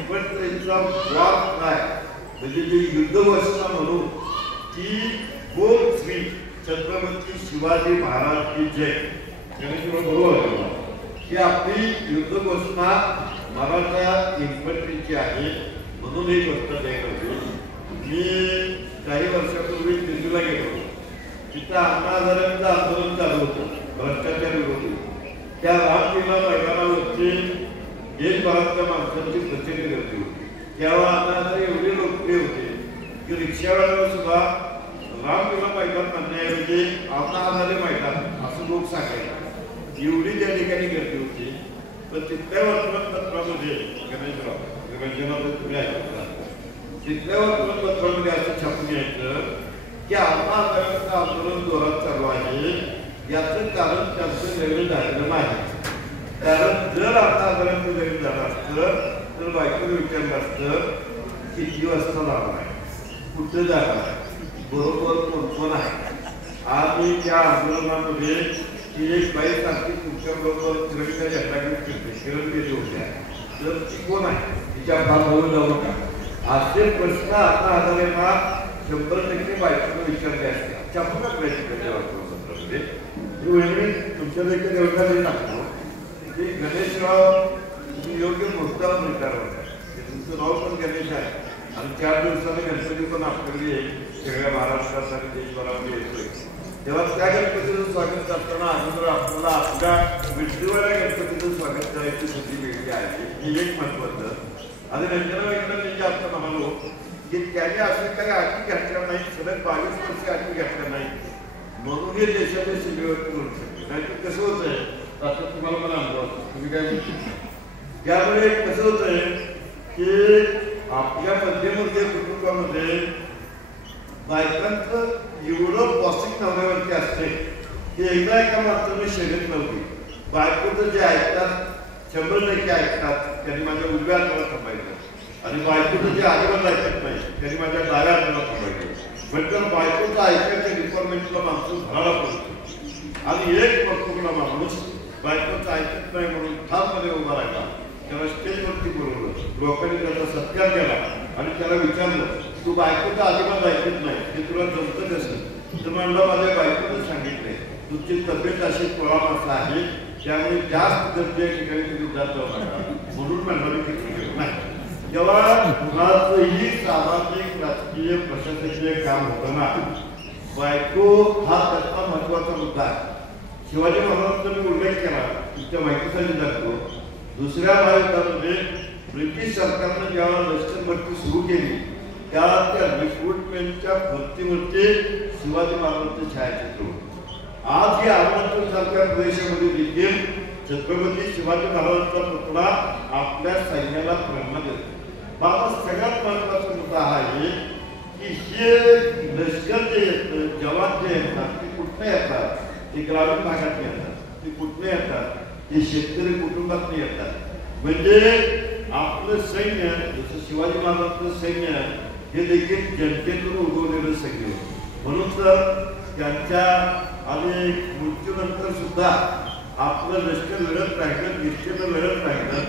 इन्फंट्रीचा war cry म्हणजे जे युद्धघोषणा म्हणू की बोल श्री छत्रपती शिवाजी महाराज की जय बरोबर ही आपली युद्धघोषणा मराठा इन्फंट्रीची आहे म्हणून ही गोष्ट द्यायला होती. मी काही वर्षापूर्वी दिल्लीला गेलो तिथं अण्णा हजारेंचं आंदोलन चालू होतं भ्रष्टाचार विरोधी. त्या रामलीला मैदानावरची देशभरातल्या माणसांची प्रसिद्धी होती. तेव्हा अण्णा हजारे एवढे लोकप्रिय होते की रिक्षावाल्याला सुद्धा रामलीला मैदान म्हणण्याऐवजी अण्णा हजारे मैदान असं लोक सांगायचे. एवढी त्या ठिकाणी गर्दी होती. पण तिथल्या वर्तमानपत्रामध्ये गणेशराव रंजनाथ तुम्ही ऐकता तिथल्या वर्तमानपत्रामध्ये असं छापून यायचं की अण्णा हजारेंचं आंदोलन जोरात चालू आहे. याचं कारण त्यांचं निर्णय झालेलं नाही. कारण जर अण्णा हजारेंचं निर्णय झालं असतं तर बायकोने विचारलं असतं किती वाजता जाणार आहे कुठं जाणार आहे बरोबर कोण कोण आहे. आणि त्या आंदोलनामध्ये ती एक बाई सारखी तुमच्या बरोबर तिरंगा झेंडा घेऊन फिरते किरण गेली होत्या तर ती कोण आहे तिच्या भागावर जाऊ नका असे प्रश्न अण्णा हजारेंना 100% बायकोने विचारले असते. छापून प्रयत्न केले वर्तमानपत्रामध्ये तुमच्या देखील एवढा टाकतो की गणेशराव तुम्ही योग्य मुद्दा विचारला तुमचं नाव पण गणेश आहे आणि 4 दिवसांनी गणपती पण आपल्याकडे सगळ्या महाराष्ट्रात आणि देशभरामध्ये येतोय. तेव्हा त्या गणपतीचं स्वागत करताना अगोदर आपल्याला आपल्या विठ्ठलवाल्या गणपतीचं स्वागत करायची संधी मिळते आहे ही एक महत्वाचं. आणि रंजना एकदा मी आता म्हणालो की त्याने असं काही अटी घातल्या नाही सलग 22 वर्ष अटी घातल्या नाही म्हणून हे देशाच्या सीमेवरती बोलू शकते. नाहीतर कसं होतंय आता तुम्हाला मला अनुभव तुम्ही काय म्हणतो त्यामुळे कसं होतंय की आपल्या मध्यमवर्गीय कुटुंबामध्ये बायकांचं एवढं पॉसिंग नवऱ्यावरती असते की एकदा एका माणसाने शर्यत नव्हती. बायकोचं जे ऐकतात 100% ऐकतात त्यांनी माझ्या उजव्या हाताला थांबायचं आणि बायकोचं जे अजिबात ऐकत नाही त्यांनी माझ्या डाव्या हाताला थांबायचं. म्हणजे बायकोचं ऐकायच्या डिपार्टमेंटला माणूस भरायला पडतो आणि एक पटकुकडा माणूस बायकोचं ऐकत नाही म्हणून ठाममध्ये उभा राहिला. त्याला स्टेजवरती बोलवलं लोकांनी त्याचा सत्कार केला आणि त्याला विचारलं तू बायकोचं अजिबात ऐकत नाही ते तुला जमतं कसं तर म्हणलं माझ्या बायकोनं सांगितलंय तुमची तब्येत अशी पळामासा आहे त्यामुळे जास्त गर्दी ठिकाणी तुम्ही जात जाऊ नका म्हणून म्हणलं मी तिकडे नाही. जेव्हा कुणाचंही सामाजिक राजकीय प्रशासकीय काम होताना बायको हा त्याचा महत्वाचा मुद्दा आहे. शिवाजी महाराजांचा मी उल्लेख केला तुमच्या माहितीसाठी जातो. दुसऱ्या महायुद्धामध्ये ब्रिटिश सरकारनं जेव्हा लष्कर भरती सुरू केली त्या रिक्रुटमेंटच्या भरतीवरती शिवाजी महाराजांचं छायाचित्र होतं. आज या अरुणाचल सारख्या प्रदेशामध्ये देखील छत्रपती शिवाजी महाराजांचा पुतळा आपल्या सैन्याला प्रेरणा देतो. बाबा सगळ्यात महत्वाचा मुद्दा हा आहे की हे लष्कर जे येतं जवान जे येतात ते कुठे येतात ते ग्रामीण भागात येतात ते कुठे येतात ते शेतकरी कुटुंबात येतात. म्हणजे आपलं सैन्य जसं शिवाजी महाराजांचं सैन्य हे देखील जनतेतून उगवलेलं सैन्य म्हणून तर त्यांच्या आणि मृत्यूनंतर सुद्धा आपलं लष्कर लढत राहिलं निश्चित लढत राहिलं.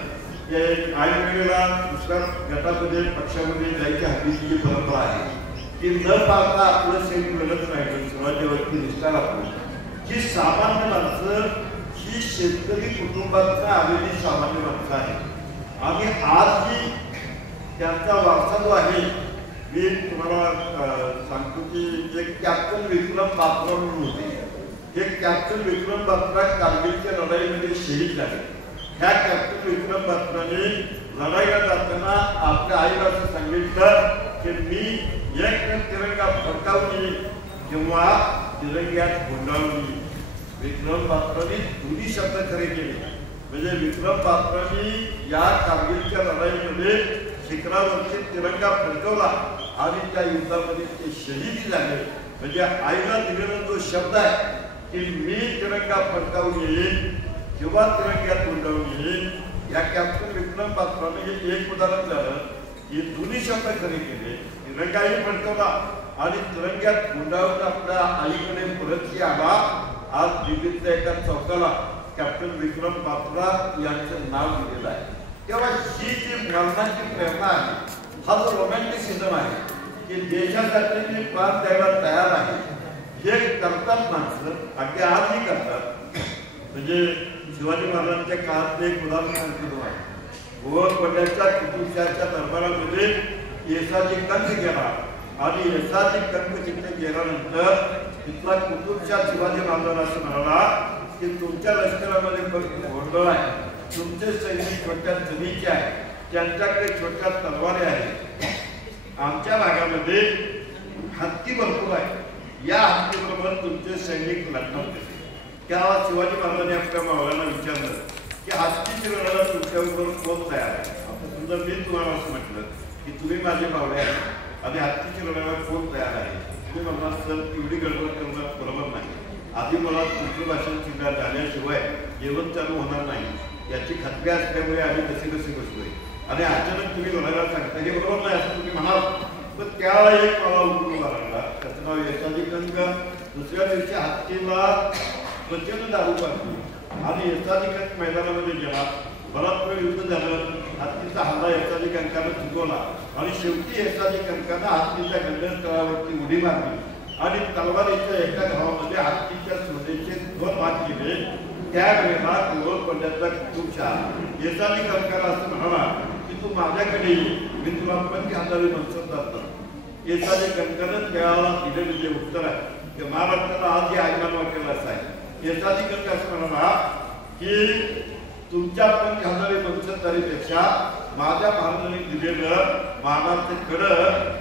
ते ऐन वेळेला दुसऱ्या गटामध्ये पक्षामध्ये जायच्या हद्दीची जी परंपरा आहे ती न पाहता आपलं सैन्य लढत राहिलं समाजावरती निष्ठा राखून जी सामान्य माणसं ही शेतकरी कुटुंबातून आलेली सामान्य माणसं आहे. आणि आज जी त्यांचा वारसा जो आहे मी तुम्हाला सांगतो की एक कॅप्टन विक्रम बात्रा म्हणून होते. हे कॅप्टन विक्रम बात्रा कारगिलच्या लढाईमध्ये शहीद झाले. ह्या कॅप्टन विक्रम बात्राने लढाईला जाताना आपल्या आईला असं सांगितलं की मी एक तिरंगा फडकावली किंवा तिरंग्यात गुंडावली. विक्रम बात्राने दोन्ही शब्द खरे केले. म्हणजे विक्रम बात्राने या कारगिलच्या लढाईमध्ये शिखरावरती तिरंगा फडकवला आणि त्या युद्धामध्ये ते शहीद झाले. म्हणजे आईला दिलेला जो शब्द आहे की मी तिरंगा फडकावून येईन किंवा तिरंग्यात गुंडावून येईन या कॅप्टन विक्रम बात्राने हे एक उदाहरण झालं. हे दोन्ही शब्द खरे केले. तिरंगाही फडकवला आणि तिरंग्यात गुंडावून आपल्या आईकडे परतही आला. आज दिल्लीतल्या एका चौकाला कॅप्टन विक्रम बात्रा यांचं नाव दिलेलं आहे. तेव्हा ही जी मरणाची प्रेरणा आहे, हा जो रोमॅन्टिसिझम आहे की देशासाठी मी प्राण द्यायला तयार आहे, हे करतात माणसं, अगदी आजही करतात. म्हणजे शिवाजी महाराजांच्या काळातले एक उदाहरण सांगितलं आहे. गोवळकोंड्याच्या कुतुबशाच्या दरबारामध्ये येसाची कंठ गेला आणि येसाची कंठ तिथे गेल्यानंतर तिथला कुतुबशाह शिवाजी महाराजांना असं म्हणाला की तुमच्या लष्करामध्ये गोंधळ आहे, तुमचे सैनिक छोट्या जमीचे आहे, त्यांच्याकडे छोट्या तलवारी आहेत, आमच्या भागामध्ये हत्ती भरपूर आहे, या हत्तीबरोबर तुमचे सैनिक लढणार कसे. तेव्हा शिवाजी महाराजांनी आपल्या मावळ्यांना विचारलं की हत्तीची लढायला तुमच्याबरोबर कोण तयार आहे. आता समजा मी तुम्हाला असं म्हटलं की तुम्ही माझे मावळे आहे आणि हत्तीची लढायला कोण तयार आहे, तुम्ही म्हणणार सर एवढी गडबड करणं बरोबर नाही, आधी मला तुमचं भाषण चिन्ह झाल्याशिवाय जेवण चालू होणार नाही याची खात्री असल्यामुळे आम्ही कसे बसतोय आणि अचानक तुम्ही लढायला सांगता हे बरोबर नाही असं तुम्ही म्हणाल. पण त्याला एक मला उठून लागला, त्याचं नाव येसाजी कंक. दुसऱ्या दिवशी हत्तीला प्रचंड दारू पाजली आणि येसाजी कंक मैदानामध्ये गेला. बराच वेळ युद्ध झालं, हत्तीचा हल्ला येसाजी कंकानं चुकवला आणि शेवटी येसाजी कंकानं हत्तीच्या गंडस्थळावरती उडी मारली आणि तलवारीच्या एका घावामध्ये हत्तीच्या सोन्याचे 2 भाग केले. त्यावेळेला गोवळकोंड्याचा कुतुबशाह येसाजी कंकाला असं म्हणाला की तू माझ्याकडे ये, मी तुला 50,000 माणसं जातात. येसाजी कंकानं त्याला दिलेलं जे उत्तर आहे ते महाराष्ट्राला आज हे आगमन वाक्याला असं आहे. येसाजी कंक असं म्हणाला की तुमच्या 50,000 मनसबदारीपेक्षा माझ्या महाराजांनी दिलेलं मानाचं कडं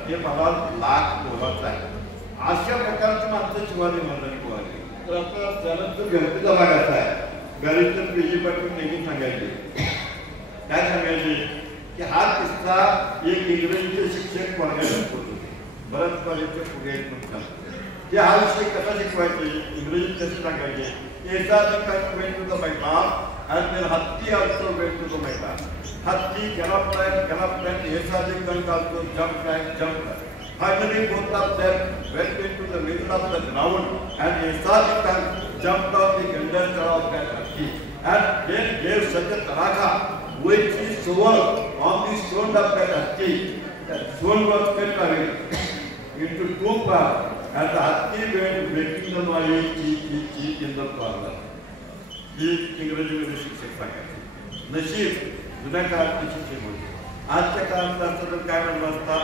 हे मला लाख मोलाचं आहे. अशा प्रकारची माणसं शिवाजी महाराजांनी बोलावली. तर आता त्यानंतर गणपतीचा भाग असा आहे, गणेशचंद पी.जी. पाटील नेहमी सांगायचे, काय सांगायचे की हा किस्सा एक इंग्रजीचे शिक्षक वर्गात होते, बऱ्याच कॉलेजचे पुढे एक म्हणतात ते हा विषय कसा शिकवायचे, इंग्रजीत कसे सांगायचे. Yesaji Kank went to the Maidan and then Hatti also went to the Maidan. Hatti galloped and Yesaji Kank also jumped. Finally, both of them went into the middle of the ground and Yesaji Kank jumped off the gandastra of that Hatti and then gave such a taraka with his sword on the stone of that Hatti. That stone was cut away into 2 parts. And the Hatti went making the noise in the parlor. ही इंग्रजीमध्ये शिक्षक सांगायचे. नशीब जुन्या काळातले शिक्षक होते. आजच्या काळात असतं तर काय म्हणलं असता,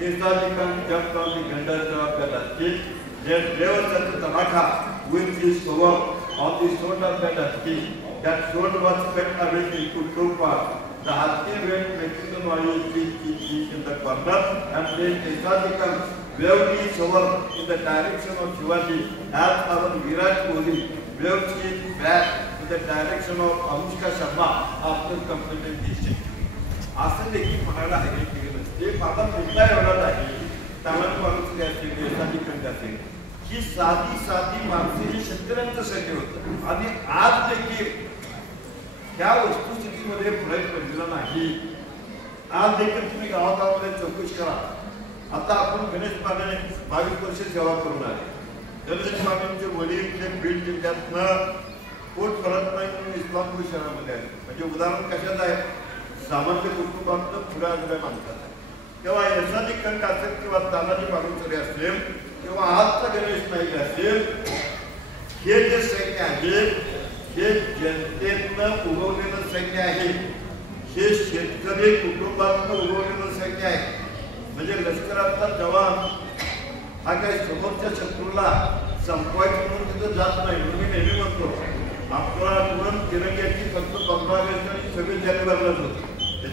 Yesaji Kank jumped on the gandastra of that Hatti. Then there was such a taraka with his sword on the stone of that Hatti. That sword was cut away into 2 parts. The Hatti went making the noise in the corner and then Yesaji Kank waved his sword in the direction of Shivaji as our Virat Kohli waved his bat in the direction of Anushka Sharma after completing his century. असं देखील म्हणायला हवे की ते माझा मुद्दा एवढाच आहे, तानाजी मालुसरे असेल, येसाजी कंक असेल, ही साधी माणसं हे शेतकऱ्यांचं सैन्य होतं आणि आज देखील त्या वस्तुस्थितीमध्ये फरक पडलेला नाही. आज देखील तुम्ही गावागावामध्ये चौकशी करा. आता आपण गणेश माने 22 वर्ष सेवा करून आले. गणेश मानेंचे वडील ते बीड जिल्ह्यातनं कोट करत नाही म्हणून इस्लामपूर शहरामध्ये आहे. म्हणजे उदाहरण कशाचं आहे, सामान्य कुटुंबातनं पुढे आलेल्या माणसाचं. तेव्हा येसाजी कंक असेल किंवा तानाजी मालुसरे असेल किंवा आजचा गणेश नाईक असेल, हे जे सैन्य आहे हे जनतेनं उगवलेलं सैन्य आहे, हे शेतकरी कुटुंबातनं उगवलेलं सैन्य आहे. म्हणजे लष्करातला जवान हा काही समोरच्या शत्रूला संपवायचं म्हणून तिथं जात नाही. मी नेहमी म्हणतो आपला आठवण तिरंग्याची फक्त 15 ऑगस्ट आणि 26 जानेवारीलाच होती.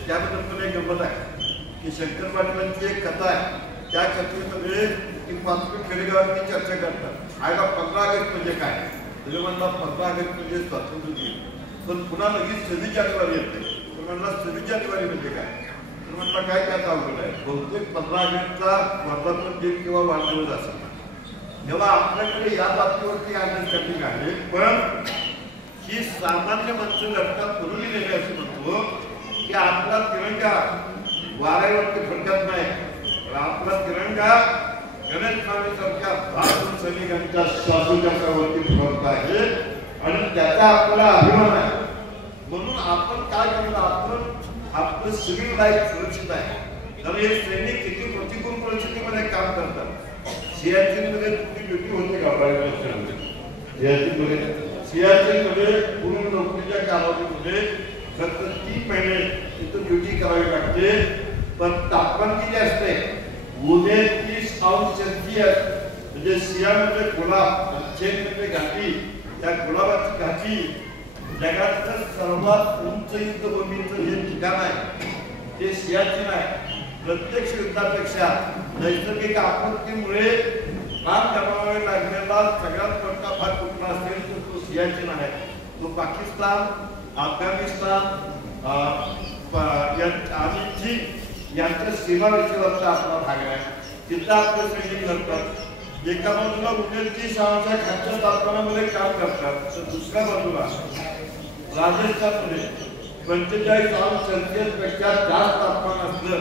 त्याबद्दल पण एक गंमत आहे की शंकर पाटलांची एक कथा आहे. त्या कथेमध्ये ती पाचवी खेडेगावातली चर्चा करतात. आयला 15 ऑगस्ट म्हणजे काय, म्हणजे म्हणला 15 ऑगस्ट म्हणजे स्वातंत्र्य दिन, पण पुन्हा लगेच 26 जानेवारी येते. तर म्हणला 26 जानेवारी म्हणजे काय, तर म्हणला काय त्याचा अवघड आहे, बहुतेक 15 ऑगस्टचा वर्धापन दिन किंवा वाढदिवस असेल. तेव्हा आपल्याकडे या बाबतीवरती अंडरस्टँडिंग आहे, पण ही सामान्य माणसं लक्षात करून दिलेली असं म्हणतो की आपला तिरंगा वाऱ्यावरती फडकत नाही, तर आपला तिरंगा गणेश मानेसारख्या भारतीय सैनिकांच्या श्वासोच्छवासावरती फडकत आहे आणि त्याचा आपल्याला अभिमान आहे. म्हणून आपण काय करतो, आपण आपलं सिव्हिल लाईफ सुरक्षित आहे. कारण हे सैनिक किती प्रतिकूल परिस्थितीमध्ये काम करतात. सियाचीनमध्ये तुमची ड्युटी होते का सियाचीनमध्ये पूर्ण नोकरीच्या कालावधीमध्ये फक्त 3 महिने तिथं ड्युटी करावी लागते. पण तापमान किती असते? उणे 30 अंश सेल्सिअस. म्हणजे सियामध्ये गुलाब, चेनमध्ये घाटी, त्या गुलाबाची घाटी जगातलं सर्वात उंच युद्धभूमीचं जे ठिकाण आहे ते सियाचीन आहे. प्रत्यक्ष युद्धापेक्षा नैसर्गिक आपत्तीमुळे काम गमावावे लागलेला सगळ्यात मोठा भाग कुठला असेल तर तो सियाचीन आहे. तो पाकिस्तान, अफगाणिस्तान आणि चीन यांच्या सीमारेषेवरचा आपला भाग आहे. तिथं आपले सैनिक लढतात. एका बाजूला उणे 30 अंशाच्या खालच्या तापमानामध्ये काम करतात तर दुसऱ्या बाजूला राजस्थानमध्ये 45 अंश सेल्सिअस पेक्षा जास्त तापमान असलं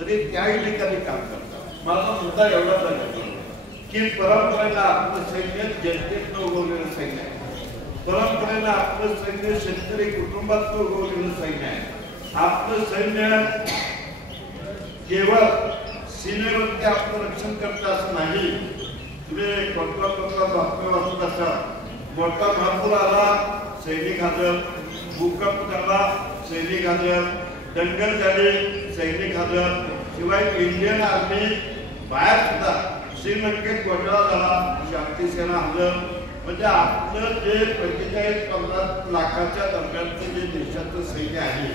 तरी त्याही ठिकाणी काम करतात. माझा मुद्दा एवढाच आहे की परंपरेला आपलं सैन्य जनतेतनं उगवलेलं सैन्य आहे. परंपरेला आपलं सैन्य शेतकरी कुटुंबातनं उगवलेलं सैन्य आहे. आपलं सैन्य केवळ सीमेवरती आपलं रक्षण करतं असं नाही. तुम्ही कोणता बातम्या वाचत असाल, मोठा महापूर आला सैनिक हजर, भूकंप झाला सैनिक हजर, दंगल झाली सैनिक हजर, शिवाय इंडियन आर्मी बाहेर सुद्धा श्रीलंकेत घोटाळा झाला शांतीसेना हजर. म्हणजे आपलं जे 45-50 लाखाच्या दरम्यानचं जे देशाचं सैन्य आहे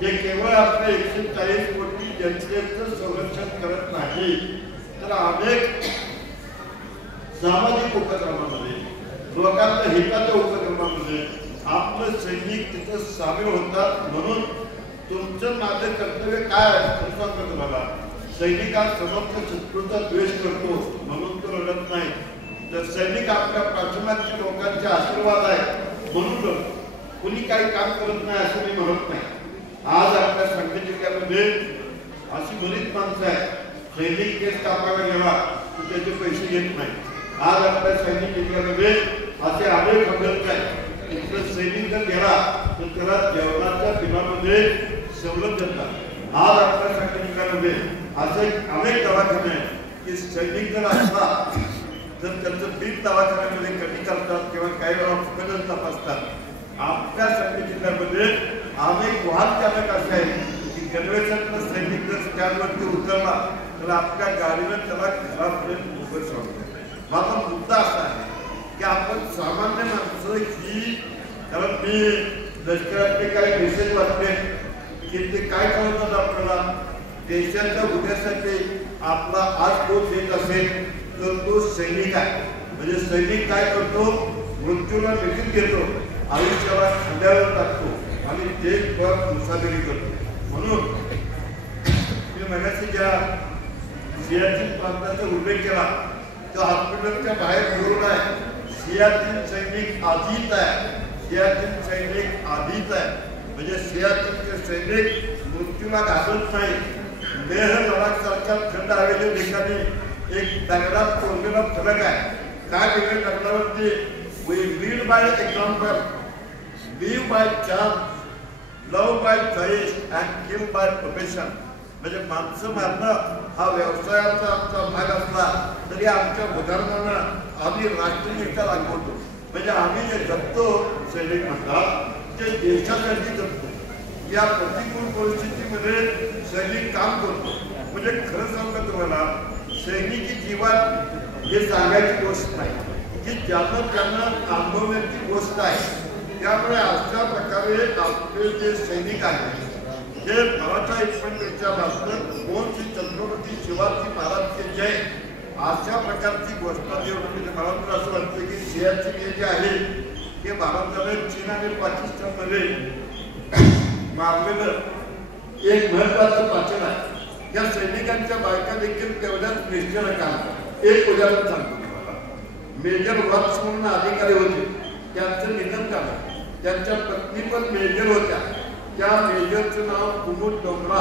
ते केवळ आपल्या 140 कोटी जनतेचं संरक्षण करत नाही तर अनेक सामाजिक उपक्रमामध्ये, लोकांच्या हिताच्या उपक्रमामध्ये आपलं सैनिक तिथं सामील होतात. म्हणून तुमचं माझं कर्तव्य काय आहे सांगतो तुम्हाला. सैनिकांसमोर शत्रूचा द्वेष करतो म्हणून तो रडत नाही, तर सैनिक आपल्या पाठीमागच्या लोकांचे आशीर्वाद आहे म्हणून कुणी काही काम करत नाही असं मी म्हणत नाही. आज आपल्या सांगली जिल्ह्यामध्ये अशी बरीच माणसं आहेत, सैनिक केस कापायला गेला तर त्याचे पैसे घेत नाही. आज आपल्या सैनिक जिल्ह्यामध्ये असे अनेक हॉटेल्स आहेत, तिथं सैनिक जर गेला तर त्याला जेवणाच्या बिलामध्ये सवलत देतात. आज आपल्या सांगली जिल्ह्यामध्ये असे अनेक दवाखाने आहेत की सैनिक जर असला तर त्यांचं बिल दवाखान्यामध्ये कमी करतात किंवा काही वेळा फुकटच तपासतात. आपल्या सांगली जिल्ह्यामध्ये अनेक वाहन चालक असे आहेत की गणवेशातलं सैनिक जर स्टँडवरती उतरला तर आपल्या गाडीनं त्याला घरापर्यंत उभं सोडतात. माझा मुद्दा असा आहे की आपण सामान्य माणसं ही, कारण मी लष्करातले काही मेसेज वाचले की ते काय कळतात आपल्याला, देशाच्या उद्यासाठी आपला आज तो देत असेल तर तो सैनिक आहे. म्हणजे सैनिक काय करतो, मृत्यूला मिठीत घेतो, आयुष्याला खांद्यावर टाकतो आणि देशभर मुसाफिरी करतो. म्हणून मी मगाशी ज्या सियाचीन प्रांताचा उल्लेख केला तो हॉस्पिटलच्या बाहेर बोलून आहे, सियाचीन सैनिक आधीच आहे, सियाचीन सैनिक आधीच आहे. म्हणजे सियाचीनचे सैनिक मृत्यूला घाबरत नाही. लेह लडाख सारख्या थंड हवेच्या ठिकाणी एक दगडात कोरलेला फलक आहे. काय वेगळे दगडावरती, we lead by example, live by chance, love by choice and kill by profession. म्हणजे माणसं मारणं हा व्यवसायाचा आमचा भाग असला तरी आमच्या उदाहरणानं आम्ही राष्ट्रनिष्ठा दाखवतो. म्हणजे आम्ही जे जगतो सैनिक म्हणतात ते देशासाठी जगतो. या प्रतिकूल परिस्थितीमध्ये सैनिक काम करतो. म्हणजे खरं सांगतो तुम्हाला, सैनिकी जीवन हे सांगायची गोष्ट नाही की ज्यांना अनुभवण्याची गोष्ट आहे. त्यामुळे अशा प्रकारे आपले जे सैनिक आहेत हे मराठा एकमेकांच्या बाबतीत कोण श्री छत्रपती शिवाजी महाराज के जय अशा प्रकारची घोषणा देऊन, म्हणजे मला तर असं वाटतं की सियाचीन हे जे आहे हे भारताने चीन आणि पाकिस्तानमध्ये मारलेलं एक महत्वाचं पाचन आहे. या सैनिकांच्या बायका देखील तेवढ्याच निष्ठेनं काम करतात. एक उदाहरण सांगतो तुम्हाला, मेजर वत्स म्हणून अधिकारी होते, त्यांचं निधन झालं. त्यांच्या पत्नी पण मेजर होत्या. त्या मेजरचं नाव कुमुद डोंगरा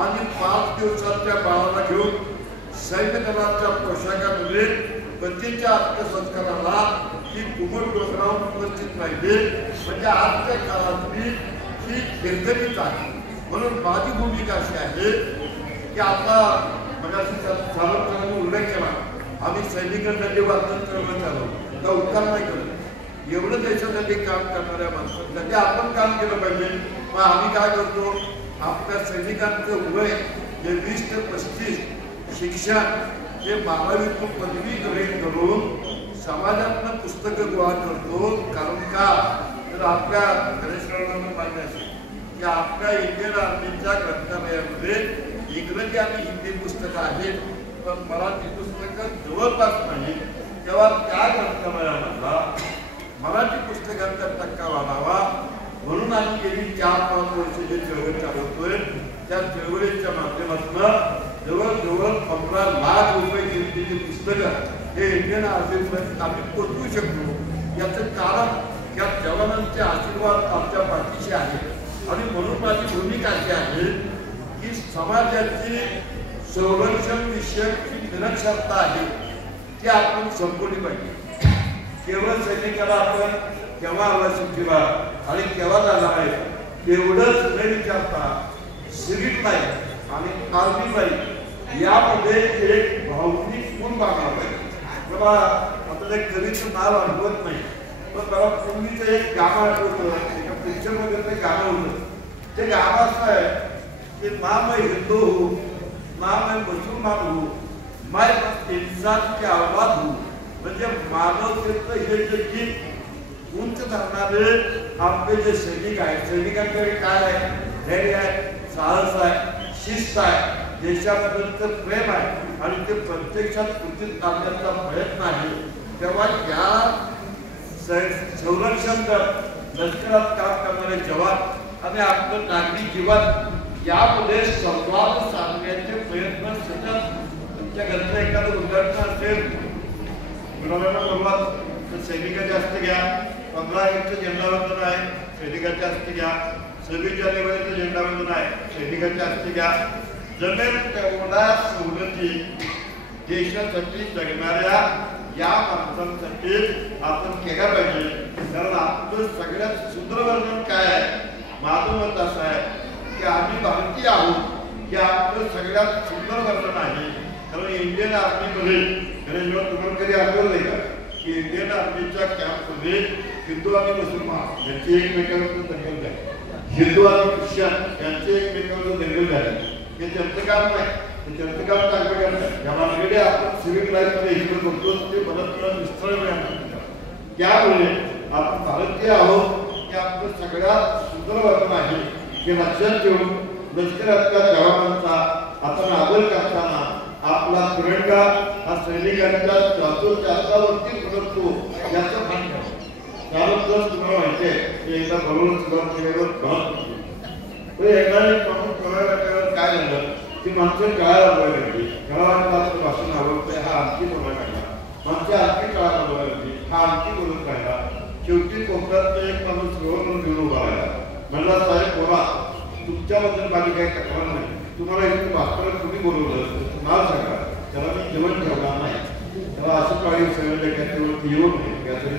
आणि 5 दिवसाच्या बाळाला घेऊन सैन्य दलाच्या पोशाखामध्ये पतीच्या अंत्यसंस्काराला ती कुमुद डोंगरावर उपस्थित राहिली. म्हणजे आजच्या काळातली ही निर्गतीच आहे. म्हणून माझी भूमिका अशी आहे की आता मगाशी सावरकरांनी उल्लेख केला, आम्ही सैनिकांसाठी वाचन करणं चालवलं का उपकार नाही करत. एवढं देशासाठी काम करणाऱ्या माणसांसाठी आपण काम केलं पाहिजे. मग आम्ही काय करतो, आपल्या सैनिकांचं वय जे 20 ते 35, शिक्षण हे 12वी पदवी ग्रहण करून समाजातनं पुस्तकं गोळा करतो. कारण का तर आपल्या गणेशरावांना मान्य असेल की आपल्या इंडियन आर्मीच्या ग्रंथालयामध्ये इंग्रजी आणि हिंदी पुस्तकं आहेत, पण मराठी पुस्तकं जवळपास नाही. तेव्हा त्या ग्रंथालयाला मराठी पुस्तकांचा टक्का वाढावा म्हणून आम्ही गेली 4-5 वर्ष जे चळवळ चालवतोय, त्या चळवळीच्या माध्यमातून जवळजवळ 15 लाख रुपये किमतीची पुस्तकं हे इंडियन आर्मीपर्यंत आम्ही पोचवू शकतो. याचं कारण या जवानांचे आशीर्वाद आमच्या पाठीशी आहे. आणि म्हणून माझी भूमिका अशी आहे की समाजाची संरक्षण विषयक जी निरक्षरता आहे ती आपण संपवली पाहिजे. केवळ सैनिकाला आपण केव्हा हवा शिकला आणि केव्हा झाला आहे एवढंच न विचारता सिव्हिक लाईफ आणि आर्मी लाईफ यामध्ये एक भावनिक गुण बांधला पाहिजे. बाबा आपल्याला एक कवीचं नाव आठवत नाही, पण बाबा पूर्वीचं एक गाणं आठवतं, एका पिक्चरमध्ये ते गाणं होतं. ते गाणं असं आहे की ना मैं हिंदू हूँ ना मैं मुसलमान हूँ, मैं इंसान की औलाद हूँ. म्हणजे मानवतेचं हे जे गीत उंच धरणारे आपले जे सैनिक आहेत, सैनिकांकडे काय आहे, धैर्य आहे, साहस आहे, शिस्त आहे, देशाबद्दलचं प्रेम आहे आणि ते प्रत्यक्षात कृतीत आणण्याचा प्रयत्न आहे. तेव्हा या संरक्षण दल, लष्करात काम करणारे जवान आणि आपलं नागरिक जीवन यामध्ये संवाद साधण्याचे प्रयत्न सतत. तुमच्या घरचं एखादं उदाहरण असेल, तर सैनिकाचे हस्ते घ्या, 15 ऑगस्टचं झेंडावंदन आहे, सैनिकाच्या हस्ते घ्या, 26 जानेवारीचं झेंडावंदन आहे, सैनिकाच्या हस्ते घ्या. जमेल तेवढ्या सवलती देशासाठी जगणाऱ्या या माणसांसाठी आपण केल्या पाहिजे. कारण आपलं सगळ्यात सुंदर वर्णन काय आहे, माझं मत असं आहे की आम्ही भारतीय आहोत हे आपलं सगळ्यात सुंदर वर्णन आहे. कारण इंडियन आर्मीमध्ये तुम्हाला कधी आठवलं का की इंडियन आर्मीच्या कॅम्पमध्ये हिंदू आणि मुसलमान यांची एकमेकांचं दंगल झाली, हिंदू आणि ख्रिश्चन यांचे एकमेकांचं दंगल झाले. हे त्यांचं काम नाही, ते त्यांचं काम चांगलं करतात. या मार्गाने आपण सिव्हिक लाईफमध्ये इकडे करतो ते परत विस्तार मिळणार. त्यामुळे आपण भारतीय आहोत हे आपलं सगळ्यात सुंदर वर्णन आहे. हे लक्षात ठेवून लष्करातल्या जवानांचा आपण आदर करताना आपला तिरंगा हा सैनिकांच्या चाचोचाचावरती फडकतो याचं भान ठेवा. त्यानंतर तुम्हाला माहिती आहे की एकदा भरून सुधार केल्यावर भान एकाने प्रमुख करायला काय झालं ती माणसं कळायला लागली लागली. मला वाटतं आपलं भाषण आवडतंय हा आणखी बोलायला लागला, माणसं आणखी कळायला बोलायला लागली, हा आणखी बोलत राहिला. शेवटी कोकणात एक माणूस म्हणून घेऊन उभा राहिला. म्हणला साहेब बोला, तुमच्याबद्दल माझी काही तक्रार नाही, तुम्हाला इथे भास्कर तुम्ही बोलवलं नाव सांगा, त्याला मी जेवण ठेवणार नाही. त्याला असं काळी सगळं येऊन यासाठी